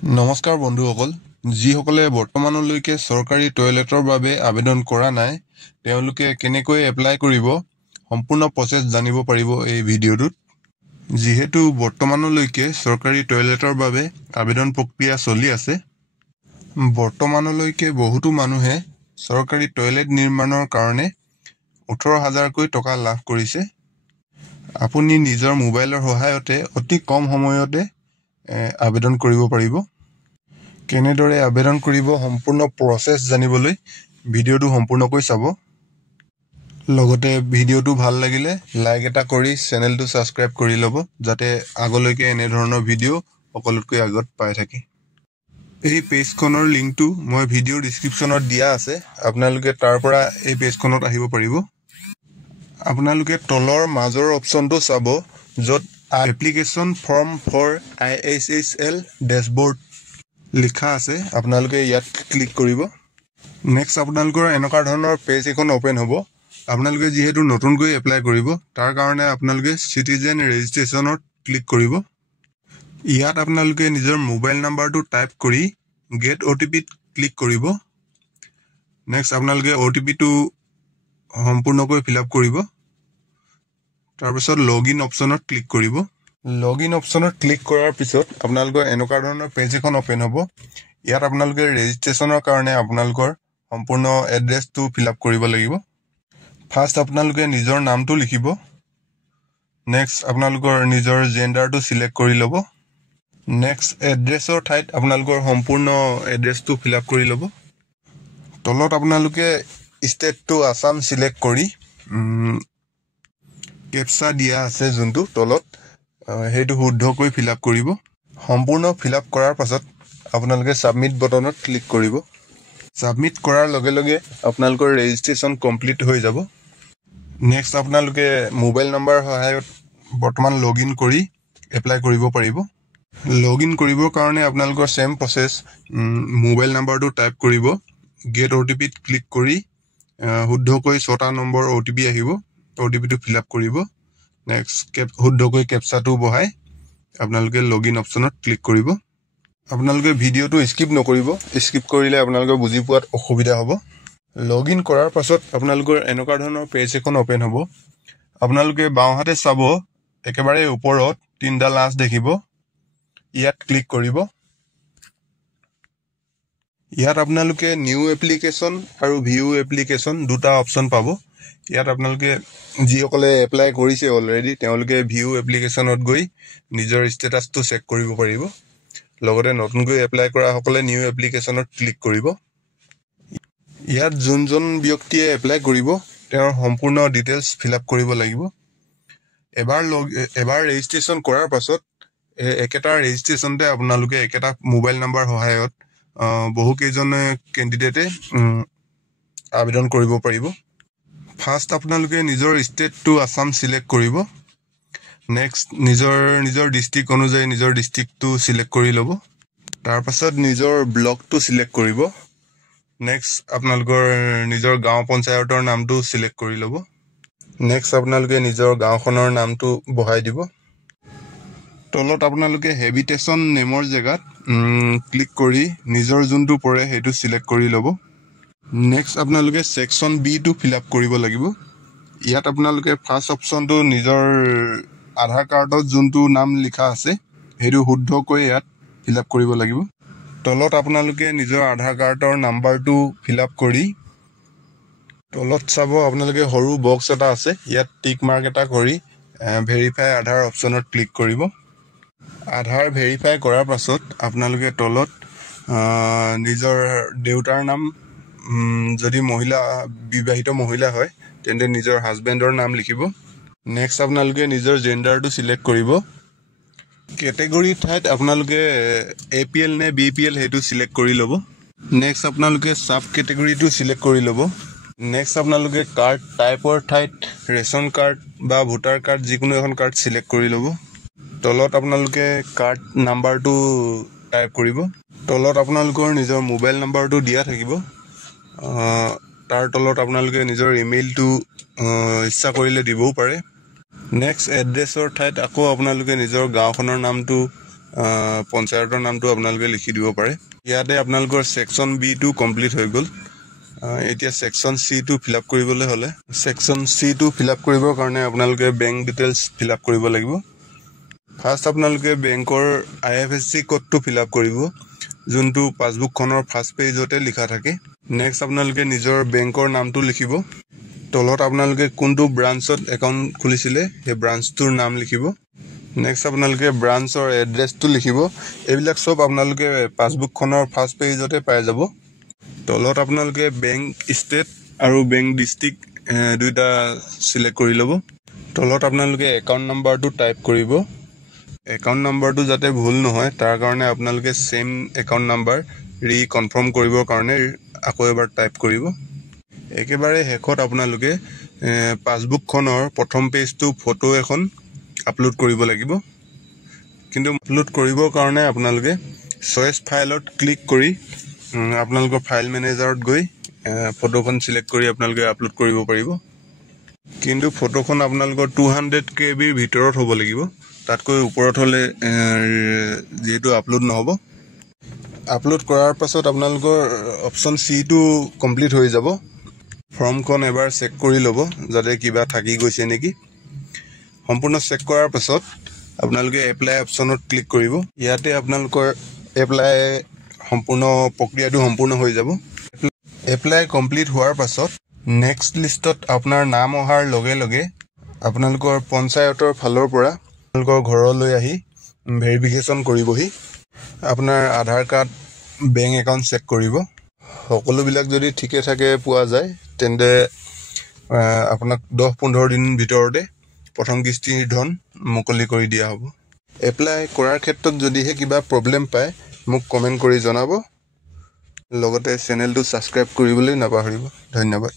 নমস্কাৰ বন্ধুসকল, যিসকলে বৰ্তমানলৈকে চৰকাৰী টয়লেটৰ বাবে আবেদন কৰা নাই তেওঁলোকে কেনেকৈ এপ্লাই কৰিব সম্পূৰ্ণ প্ৰচেছ জানিব পাৰিব এই ভিডিঅ'টোত। যেহেতু বৰ্তমানলৈকে চৰকাৰী টয়লেটৰ বাবে আবেদন প্ৰক্ৰিয়া চলি আছে, বৰ্তমানলৈকে বহুতো মানুহে চৰকাৰী টয়লেট নিৰ্মাণৰ কাৰণে 18,000কৈ টকা লাভ কৰিছে। আপুনি নিজৰ মোবাইলৰ সহায়তে অতি কম সময়তে আবেদন কৰিব পাৰিব। কেনেদৰে আবেদন কৰিব সম্পূৰ্ণ প্ৰচেছ জানিবলৈ ভিডিঅ'টো সম্পূৰ্ণকৈ চাব। লগতে ভিডিঅ'টো ভাল লাগিলে লাইক এটা কৰি চেনেলটো ছাবস্ক্ৰাইব কৰি ল'ব, যাতে আগলৈকে এনে ধৰণৰ ভিডিঅ' সকলোতকৈ আগত পাই থাকে। এই পেজখনৰ লিংকটো মই ভিডিঅ'ৰ ডিছক্ৰিপশ্যনত দিয়া আছে, আপোনালোকে তাৰ পৰা এই পেজখনত আহিব পাৰিব। আপোনালোকে তলৰ মাজৰ অপশ্যনটো চাব, য'ত application form for IHSL dashboard লিখা আছে। আপোনালোকে ইয়াত ক্লিক কৰিব। নেক্সট আপোনালোকৰ এনেকুৱা ধৰণৰ পেজ এখন অপেন হ'ব। আপোনালোকে যিহেতু নতুনকৈ এপ্লাই কৰিব, তাৰ কাৰণে আপোনালোকে চিটিজেন ৰেজিষ্ট্ৰেশ্যনত ক্লিক কৰিব। ইয়াত আপোনালোকে নিজৰ মোবাইল নাম্বাৰটো টাইপ কৰি গেট OTPত ক্লিক কৰিব। নেক্সট আপোনালোকে OTPটো সম্পূৰ্ণকৈ ফিল আপ কৰিব। তাৰপিছত লগ ইন অপশ্যনত ক্লিক কৰিব। লগ ইন অপশ্যনত ক্লিক কৰাৰ পিছত আপোনালোকৰ এনেকুৱা ধৰণৰ পেজ এখন অপেন হ'ব। ইয়াত আপোনালোকে ৰেজিষ্ট্ৰেশ্যনৰ কাৰণে আপোনালোকৰ সম্পূৰ্ণ এড্ৰেছটো ফিল আপ কৰিব লাগিব। ফাৰ্ষ্ট আপোনালোকে নিজৰ নামটো লিখিব। নেক্সট আপোনালোকৰ নিজৰ জেণ্ডাৰটো চিলেক্ট কৰি ল'ব। নেক্সট এড্ৰেছৰ ঠাইত আপোনালোকৰ সম্পূৰ্ণ এড্ৰেছটো ফিল আপ কৰি ল'ব। তলত আপোনালোকে ষ্টেটটো আছাম চিলেক্ট কৰি কেপচা দিয়া আছে যোনটো তলত, সেইটো শুদ্ধকৈ ফিল আপ কৰিব। সম্পূৰ্ণ ফিল আপ কৰাৰ পাছত আপোনালোকে ছাবমিট বটনত ক্লিক কৰিব। ছাবমিট কৰাৰ লগে লগে আপোনালোকৰ ৰেজিষ্ট্ৰেশ্যন কমপ্লিট হৈ যাব। নেক্সট আপোনালোকে মোবাইল নাম্বাৰ সহায়ত বৰ্তমান লগ ইন কৰি এপ্লাই কৰিব পাৰিব। লগ ইন কৰিবৰ কাৰণে আপোনালোকৰ ছেম প্ৰচেছ, মোবাইল নাম্বাৰটো টাইপ কৰিব, গেট OTPত ক্লিক কৰি শুদ্ধকৈ 6টা নম্বৰ OTP আহিব, OTPটো ফিল আপ কৰিব। নেক্সট শুদ্ধকৈ কেপচাটো বহাই আপোনালোকে লগ ইন অপশ্যনত ক্লিক কৰিব। আপোনালোকে ভিডিঅ'টো স্কিপ নকৰিব, স্কিপ কৰিলে আপোনালোকে বুজি পোৱাত অসুবিধা হ'ব। লগ ইন কৰাৰ পাছত আপোনালোকৰ এনেকুৱা ধৰণৰ পেজ এখন অপেন হ'ব। আপোনালোকে বাওঁহাতে চাব, একেবাৰে ওপৰত 3ডাল আঁচ দেখিব, ইয়াত ক্লিক কৰিব। ইয়াত আপোনালোকে নিউ এপ্লিকেশ্যন আৰু ভিউ এপ্লিকেশ্যন দুটা অপশ্যন পাব। ইয়াত আপোনালোকে যিসকলে এপ্লাই কৰিছে অলৰেডি তেওঁলোকে ভিউ এপ্লিকেশ্যনত গৈ নিজৰ ষ্টেটাছটো চেক কৰিব পাৰিব। লগতে নতুনকৈ এপ্লাই কৰাসকলে নিউ এপ্লিকেশ্যনত ক্লিক কৰিব। ইয়াত যোনজন ব্যক্তিয়ে এপ্লাই কৰিব তেওঁৰ সম্পূৰ্ণ ডিটেইলছ ফিল আপ কৰিব লাগিব। এবাৰ ৰেজিষ্ট্ৰেশ্যন কৰাৰ পাছত একেটা ৰেজিষ্ট্ৰেশ্যনতে আপোনালোকে একেটা মোবাইল নাম্বাৰ সহায়ত বহুকেইজনে কেণ্ডিডেটে আবেদন কৰিব পাৰিব। ফাৰ্ষ্ট আপোনালোকে নিজৰ ষ্টেটটো আছাম চিলেক্ট কৰিব। নেক্সট নিজৰ ডিষ্ট্ৰিক্ট অনুযায়ী নিজৰ ডিষ্ট্ৰিক্টটো চিলেক্ট কৰি ল'ব। তাৰপাছত নিজৰ ব্লকটো চিলেক্ট কৰিব। নেক্সট আপোনালোকৰ নিজৰ গাঁও পঞ্চায়তৰ নামটো চিলেক্ট কৰি ল'ব। নেক্সট আপোনালোকে নিজৰ গাঁওখনৰ নামটো বহাই দিব। তলত আপোনালোকে হেবিটেশ্যন নেমৰ জেগাত ক্লিক কৰি নিজৰ যোনটো পৰে সেইটো চিলেক্ট কৰি ল'ব। নেক্সট আপোনালোকে ছেকশ্যন বিটো ফিল আপ কৰিব লাগিব। ইয়াত আপোনালোকে ফাৰ্ষ্ট অপশ্যনটো নিজৰ আধাৰ কাৰ্ডত যোনটো নাম লিখা আছে সেইটো শুদ্ধকৈ ইয়াত ফিল আপ কৰিব লাগিব। তলত আপোনালোকে নিজৰ আধাৰ কাৰ্ডৰ নাম্বাৰটো ফিল আপ কৰি তলত চাব আপোনালোকে সৰু বক্স এটা আছে, ইয়াত টিক মাৰ্ক এটা কৰি ভেৰিফাই আধাৰ অপশ্যনত ক্লিক কৰিব। আধাৰ ভেৰিফাই কৰাৰ পাছত আপোনালোকে তলত নিজৰ দেউতাৰ নাম, যদি বিবাহিত মহিলা হয় তেন্তে নিজৰ হাজবেণ্ডৰ নাম লিখিব। নেক্সট আপোনালোকে নিজৰ জেণ্ডাৰটো চিলেক্ট কৰিব। কেটেগৰী ঠাইত আপোনালোকে APL নে BPL সেইটো চিলেক্ট কৰি ল'ব। নেক্সট আপোনালোকে ছাব কেটেগৰীটো চিলেক্ট কৰি ল'ব। নেক্সট আপোনালোকে কাৰ্ড টাইপৰ ঠাইত ৰেচন কাৰ্ড বা ভোটাৰ কাৰ্ড যিকোনো এখন কাৰ্ড চিলেক্ট কৰি ল'ব। তলত আপোনালোকে কাৰ্ড নাম্বাৰটো টাইপ কৰিব। তলত আপোনালোকৰ নিজৰ মোবাইল নাম্বাৰটো দিয়া থাকিব। তাৰ তলত আপোনালোকে নিজৰ ইমেইলটো ইচ্ছা কৰিলে দিবও পাৰে। নেক্সট এড্ৰেছৰ ঠাইত আকৌ আপোনালোকে নিজৰ গাঁওখনৰ নামটো পঞ্চায়তৰ নামটো আপোনালোকে লিখি দিব পাৰে। ইয়াতে আপোনালোকৰ ছেকশ্যন B2 কমপ্লিট হৈ গ'ল। এতিয়া ছেকশ্যন C2 ফিল আপ কৰিবলৈ হ'লে ছেকশ্যন C2 ফিল আপ কৰিবৰ কাৰণে আপোনালোকে বেংক ডিটেইলছ ফিল আপ কৰিব লাগিব। ফাৰ্ষ্ট আপোনালোকে বেংকৰ IFSC কোডটো ফিল আপ কৰিব, যোনটো পাছবুকখনৰ ফাৰ্ষ্ট পেজতে লিখা থাকে। নেক্সট আপোনালোকে নিজৰ বেংকৰ নামটো লিখিব। তলত আপোনালোকে কোনটো ব্ৰাঞ্চত একাউণ্ট খুলিছিলে সেই ব্ৰাঞ্চটোৰ নাম লিখিব। নেক্সট আপোনালোকে ব্ৰাঞ্চৰ এড্ৰেছটো লিখিব। এইবিলাক চব আপোনালোকে পাছবুকখনৰ ফাৰ্ষ্ট পেজতে পাই যাব। তলত আপোনালোকে বেংক ষ্টেট আৰু বেংক ডিষ্ট্ৰিক্ট দুইটা চিলেক্ট কৰি ল'ব। তলত আপোনালোকে একাউণ্ট নাম্বাৰটো টাইপ কৰিব। একাউণ্ট নাম্বাৰটো যাতে ভুল নহয় তাৰ কাৰণে আপোনালোকে ছেম একাউণ্ট নাম্বাৰ ৰিকনফাৰ্ম কৰিবৰ কাৰণে আকৌ এবাৰ টাইপ কৰিব। একেবাৰে শেষত আপোনালোকে পাছবুকখনৰ প্ৰথম পেজটো ফটো এখন আপলোড কৰিব লাগিব। কিন্তু আপলোড কৰিবৰ কাৰণে আপোনালোকে চইচ ফাইলত ক্লিক কৰি আপোনালোকৰ ফাইল মেনেজাৰত গৈ ফটোখন চিলেক্ট কৰি আপোনালোকে আপলোড কৰিব পাৰিব। কিন্তু ফটোখন আপোনালোকৰ 200 KB ভিতৰত হ'ব লাগিব, তাতকৈ ওপৰত হ'লে যিহেতু আপলোড নহ'ব। আপলোড কৰাৰ পাছত আপোনালোকৰ অপশ্যন C2 কমপ্লিট হৈ যাব। ফৰ্মখন এবাৰ চেক কৰি ল'ব যাতে কিবা থাকি গৈছে নেকি। সম্পূৰ্ণ চেক কৰাৰ পাছত আপোনালোকে এপ্লাই অপশ্যনত ক্লিক কৰিব। ইয়াতে আপোনালোকৰ এপ্লাই প্ৰক্ৰিয়াটো সম্পূৰ্ণ হৈ যাব। এপ্লাই কমপ্লিট হোৱাৰ পাছত নেক্সট লিষ্টত আপোনাৰ নাম অহাৰ লগে লগে আপোনালোকৰ পঞ্চায়তৰ ফালৰ পৰা আপোনালোকৰ ঘৰলৈ আহি ভেৰিফিকেশ্যন কৰিবহি। আপোনাৰ আধাৰ কাৰ্ড, বেংক একাউণ্ট চেক কৰিব। সকলোবিলাক যদি ঠিকে থাকে পোৱা যায় তেন্তে আপোনাক 10-15 দিন ভিতৰতে প্ৰথম কিস্তিৰ ধন মুকলি কৰি দিয়া হ'ব। এপ্লাই কৰাৰ ক্ষেত্ৰত যদিহে কিবা প্ৰব্লেম পায় মোক কমেণ্ট কৰি জনাব। লগতে চেনেলটো ছাবস্ক্ৰাইব কৰিবলৈ নাপাহৰিব। ধন্যবাদ।